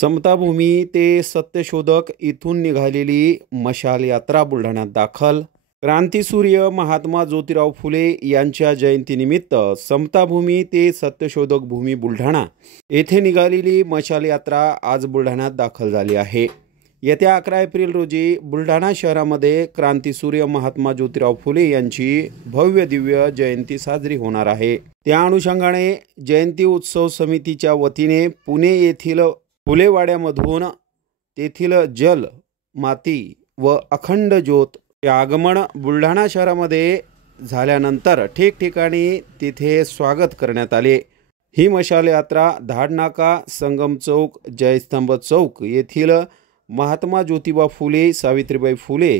समताभूमी ते सत्यशोधक इथून निघालेली मशाल यात्रा बुलढाण्यात दाखल। क्रांतीसूर्य महात्मा ज्योतिराव फुले यांच्या जयंतीनिमित्त समताभूमी ते सत्यशोधक भूमी बुलढाणा येथे निघालेली मशाल यात्रा आज बुलढाण्यात दाखल झाली आहे। येत्या 11 एप्रिल रोजी बुलढाणा शहरामध्ये क्रांतीसूर्य महात्मा ज्योतिराव फुले यांची भव्य दिव्य जयंती साजरी होणार आहे। त्या अनुषंगाने जयंती उत्सव समितीच्या वतीने पुणे येथील फुलेवाड्यामधून तेथील जल माती व अखंड ज्योत हे आगमन बुलढाणा शहरामध्ये झाल्यानंतर ठिकठिकाणी तिथे स्वागत करण्यात आले। ही मशाल यात्रा धाडनाका, संगम चौक, जयस्तंभ चौक येथील महात्मा ज्योतिबा फुले, सावित्रीबाई फुले,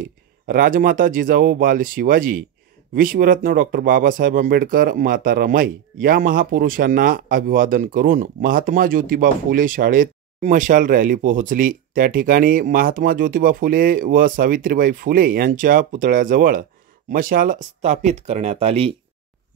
राजमाता जिजाऊ बाल शिवाजी, विश्वरत्न डॉक्टर बाबासाहेब आंबेडकर, माता रमाई या महापुरुषांना अभिवादन करून महात्मा ज्योतिबा फुले शाळेत मशाल रॅली पोहोचली। त्या ठिकाणी महात्मा ज्योतिबा फुले व सावित्रीबाई फुले यांच्या पुतळ्याजवळ मशाल स्थापित करण्यात आली।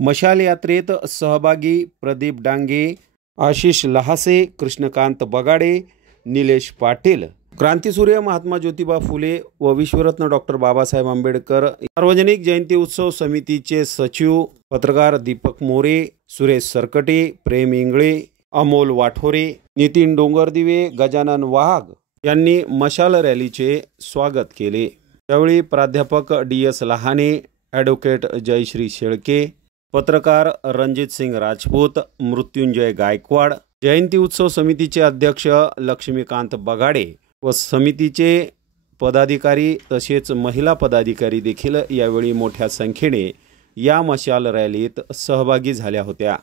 मशाल यात्रेत सहभागी प्रदीप डांगे, आशिष लहासे, कृष्णकांत बगाडे, निलेश पाटील, क्रांतीसूर्य महात्मा ज्योतिबा फुले व विश्वरत्न डॉक्टर बाबासाहेब आंबेडकर सार्वजनिक जयंती उत्सव समितीचे सचिव पत्रकार दीपक मोरे, सुरेश सरकटे, प्रेम इंगळे, अमोल वाठोरे, नितीन डोंगरदिवे, गजानन वाघ यांनी मशाल रॅलीचे स्वागत केले। त्यावेळी प्राध्यापक DS लहाने, ॲडव्होकेट जयश्री शेळके, पत्रकार रणजित सिंग राजपूत, मृत्युंजय गायकवाड, जयंती उत्सव समितीचे अध्यक्ष लक्ष्मीकांत बगाडे व समितीचे पदाधिकारी तसेच महिला पदाधिकारी देखील यावेळी मोठ्या संख्येने या मशाल रॅलीत सहभागी झाल्या होत्या।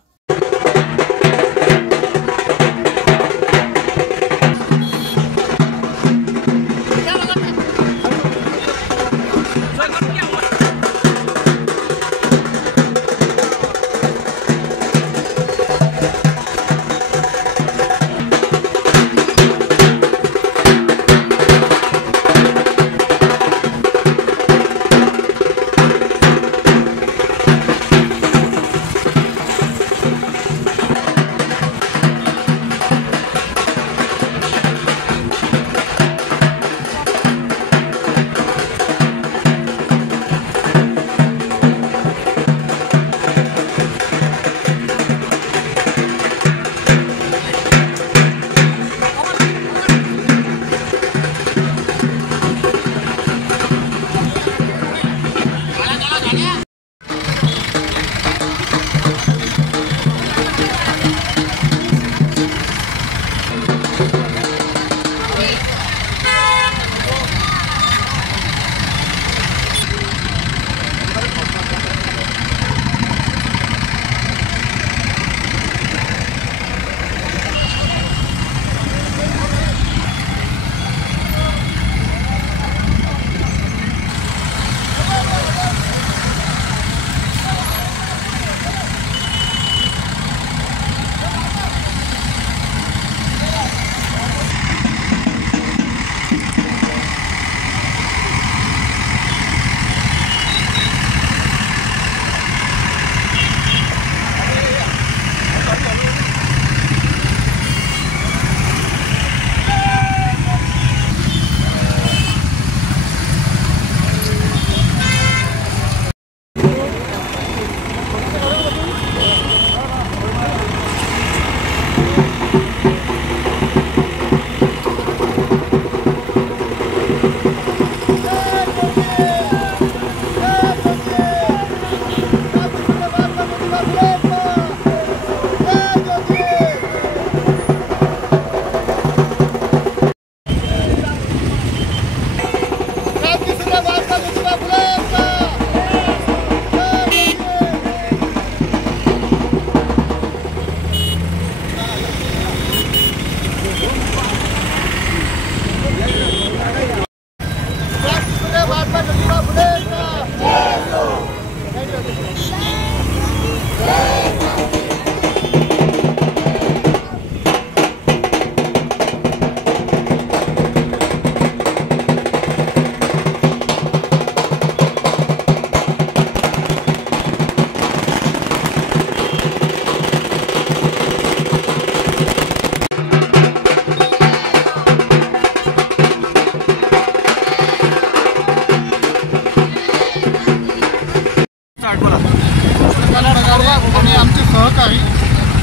आणि आमचे सहकारी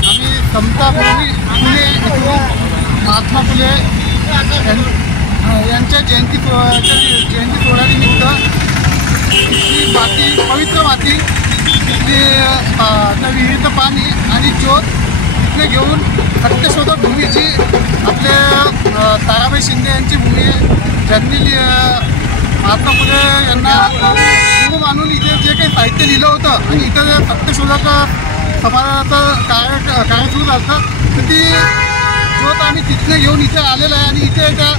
आम्ही समता फुले इथून महात्मा फुले यांच्या जयंती सोहळ्यानिमित्त ही माती, पवित्र माती, तिथली विहिरीचं पाणी आणि ज्योत तिथले घेऊन सत्यशोधक भूमीची आपले ताराबाई शिंदे यांची भूमी ज्यांनी महात्मा फुले यांना गुरु मानून इथे जे काही साहित्य लिहिलं होतं आणि इथं सत्यशोधक समाजाचं कार्य सुरू झालं, तर ती ज्योत आम्ही तिथले घेऊन इथे आलेलं आहे आणि इथे त्या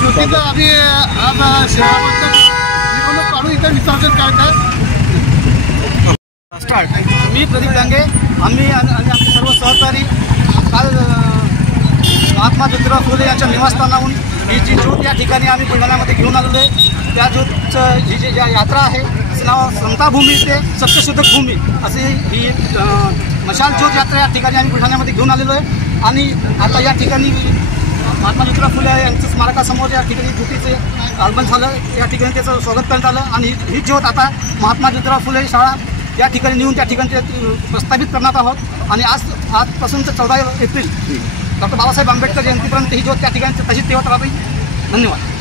ज्योतीचं आम्ही आज शेवाबद्दल मिरवणूक काढून इथे विसर्जन करत आहे. मी प्रदीप डांगे, आम्ही आणि आमचे सर्व सहकारी काल महात्मा ज्योतिराव फुले यांच्या निवासस्थानाहून ही जी ज्योत या ठिकाणी आम्ही बुलढाण्यामध्ये घेऊन आलेलो आहे. त्या ज्योतचं ही जी यात्रा आहे तिचं नाव समताभूमी ते सत्यशोधक भूमी अशी ही मशाल ज्योत यात्रा या ठिकाणी आम्ही बुलढाण्यामध्ये घेऊन आलेलो आहे. आणि आता या ठिकाणी महात्मा ज्योतिराव फुले यांच्या स्मारकासमोर या ठिकाणी ज्योतीचं आगमन झालं, या ठिकाणी त्याचं स्वागत करण्यात आलं आणि ही ज्योत आता महात्मा ज्योतिराव फुले शाळा या ठिकाणी नेऊन त्या ठिकाणी प्रस्थापित करणार आहोत. आणि आजपासून 14 एप्रिल डॉक्टर बाबासाहेब आंबेडकर जयंतीपर्यंत ही ज्योत त्या ठिकाणी तशीच ठेवत राहावी. धन्यवाद.